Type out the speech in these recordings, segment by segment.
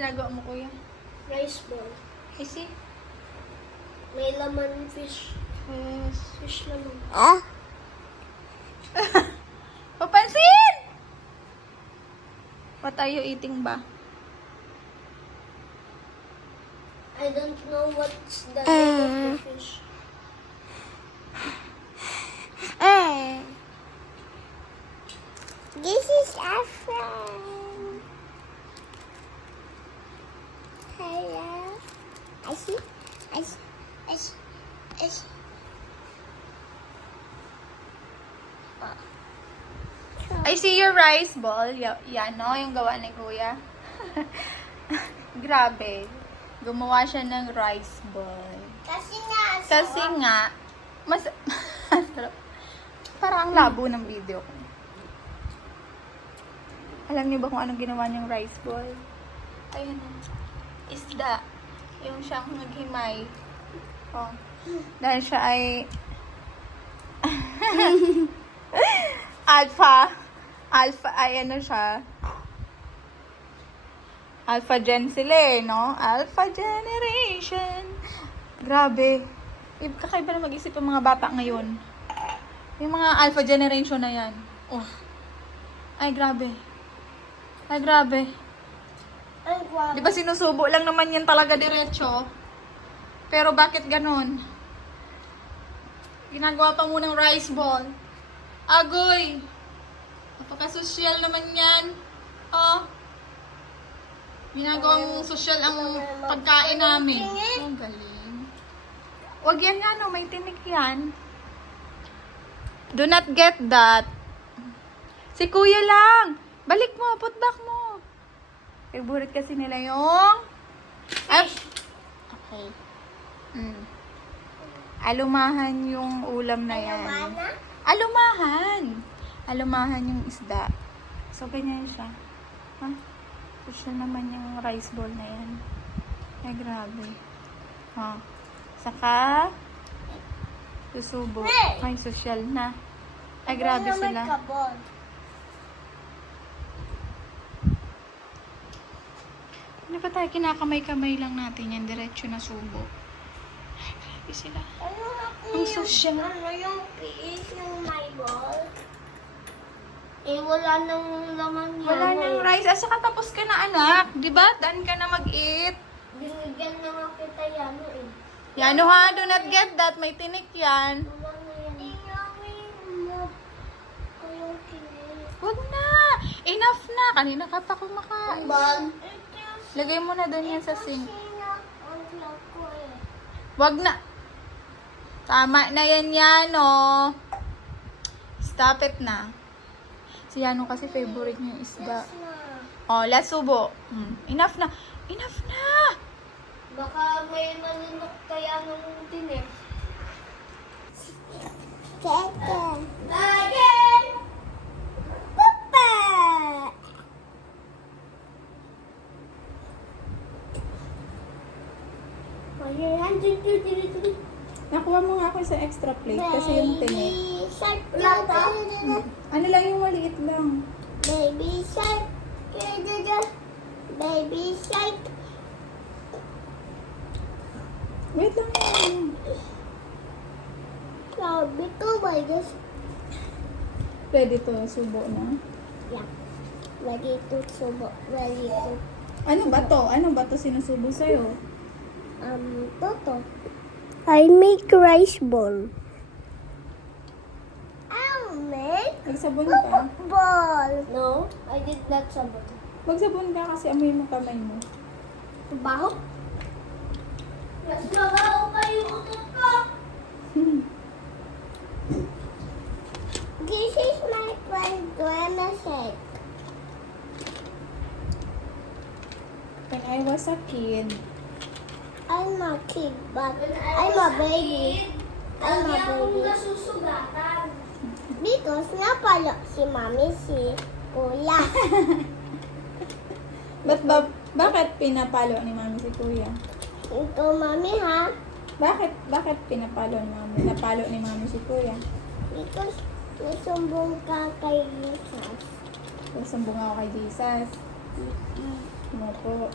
ginagawa mo, kuya? Rice ball. I see. May laman fish. Yes. Fish laman. Papansin! What are you eating ba? I don't know what's the name of the fish. This is our friend. Hello. I see. I see. I see. I see. I see your rice ball. Yan, no? Yung gawa ni kuya. Grabe. Gumawa siya ng rice ball. Kasi nga, mas... parang ang labo ng video ko. Alam niyo ba kung anong ginawa niyang rice ball? Ayun na. Isda. Yung siyang naghimay. Oh. Dahil siya ay... Alpha ay ano siya. Alpha Gen sila eh, no? Alpha Generation. Grabe. Kakaiba na mag-isip yung mga bata ngayon. Yung mga Alpha Generation na yan. Oh. Ay, grabe. Ay, grabe. Ay, wow. Di ba sinusubo lang naman yan talaga diretso? Pero bakit ganun? Ginagawa pa mo ng rice ball. Agoy! Napaka-social naman yan. Oh. Ginagawang social ang pagkain namin. Oh, galing. Huwag yan nga, no? May tinik yan. Do not get that. Si kuya lang. Balik mo, put back mo. Favorite kasi nila yung... Ay! Okay. Alumahan yung ulam na yan. Alumahan! Alumahan yung isda. So, ganyan siya. Ha? Social naman yung rice ball na yan. Ay, grabe. Ha? Saka, susubo. Ay, social na. Ay, grabe sila. Ano ba tayo? Kinakamay-kamay lang natin yan. Diretso na subo. Ay, grabe sila. Ang social. Ano yung piis ng my ball? Eh, wala nang laman yan. Wala nang rice. Asa ka tapos ka na, anak? Diba? Done ka na mag-eat. Binigyan na nga kita yan eh. Yano ha, do not get that. May tinik yan. Wala na yan. Tingawin mo. Kayong kinis. Wag na. Enough na. Kanina ka pa kumakain. Lagay mo na doon yan sa sink. Wag na. Tama na yan, Yano. Stop it na. Si Yano kasi favorite niya yung isda. Oh, last subo. Enough na. Enough na. Baka may malunok kaya nung tinik. Keke. Again! Papa. Nakuha mo nga ako sa extra plate kasi yung tinik. Baby shark. Ano lang yung maliit lang. Baby shark. Baby shark. Wait lang yan. Sabi ko ba guys? Ready to subo na. Yeah. Ready to subo. Ready to. Ano ba to? Ano ba to sinusubo sa'yo? Toto. I make rice ball. I'll make Magsabon ka. ball. No, I did not sabot. Magsabon ka kasi amoy mo kamay mo. Baho? Mas mabaho pa yung utot ko. This is my friend Grandma said. When I was a kid, I'm a kid, but I'm a baby. I'm a baby. Nasusugatan. Because napalo si Mami si Kuya. bakit pinapalo ni Mami si Kuya? Ito Mami ha. Bakit pinapalo ni Mami? Napalo ni Mami si Kuya? Because nasumbong ka kay Jesus. Nagsumbong ako kay Jesus. Ano po?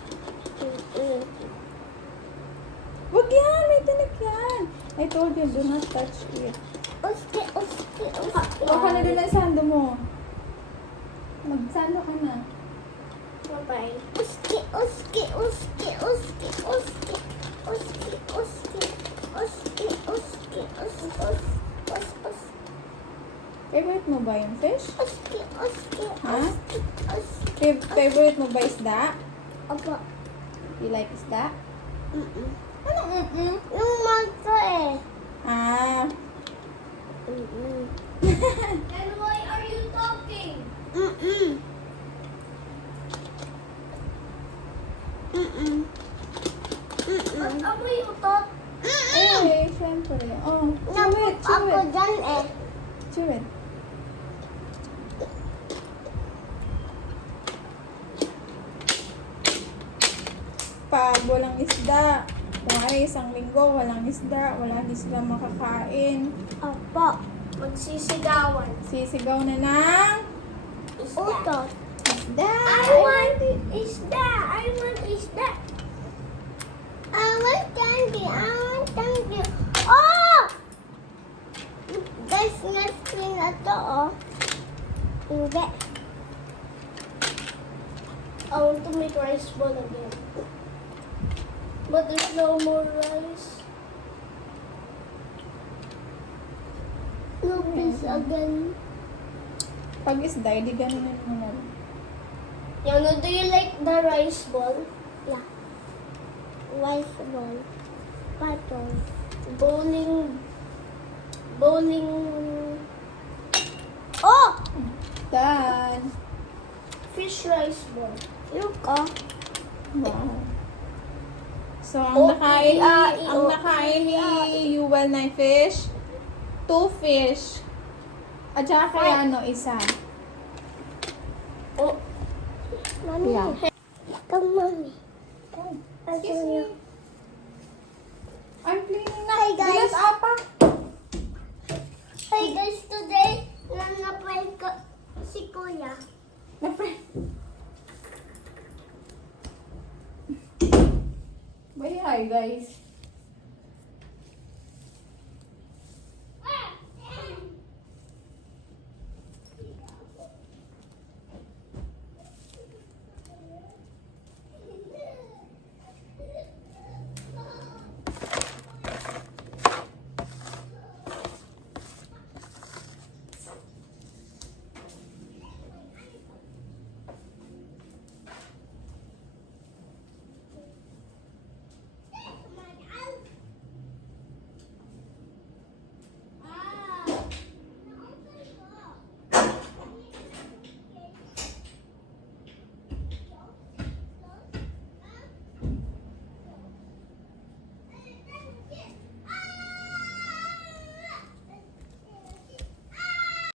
Wag yan, may tinik yan. I told you, do not touch it. Uski. Huwag ka na doon ang sando mo. Magsando ka na. Bye-bye. Uski. Favorite mo ba yung fish? Uski. Ha? Favorite mo ba isda? Apa? You like isda? Mm-mm. Anong mm-mm? Yung manto eh. Ah. Mm-mm. And why are you talking? Mm-mm. Mm-mm. Ba't amoy utot? Eh, syempre. Oh, chew it, chew Ako it. dyan eh. Chew it. Pag walang isda, kunwari isang linggo, walang isda, wala di sila makakain. Apa? Magsisigawan. Sisigaw na ng Utot. isda. I want isda. I want isda. I want candy. Oh! There's nothing at all. Hindi. I want to make rice ball again. But there's no more rice. No, please again. Pag isda, di ganun mo na. Yana, do you like the rice ball? Yeah. Rice ball. Pattern. Bowling. Oh! Done. Fish rice ball. Look, oh. Wow. So, ang Oh, nakain ni Yuval na fish, 2 fish. At saka kaya isa. Oh, Mommy. Yeah. Come, mommy. Oh, I'll excuse show you. me. I'm cleaning na. Hi, guys. Bilas apa. Hey guys, today, nanapay ko si Kuya. Bye, hi guys.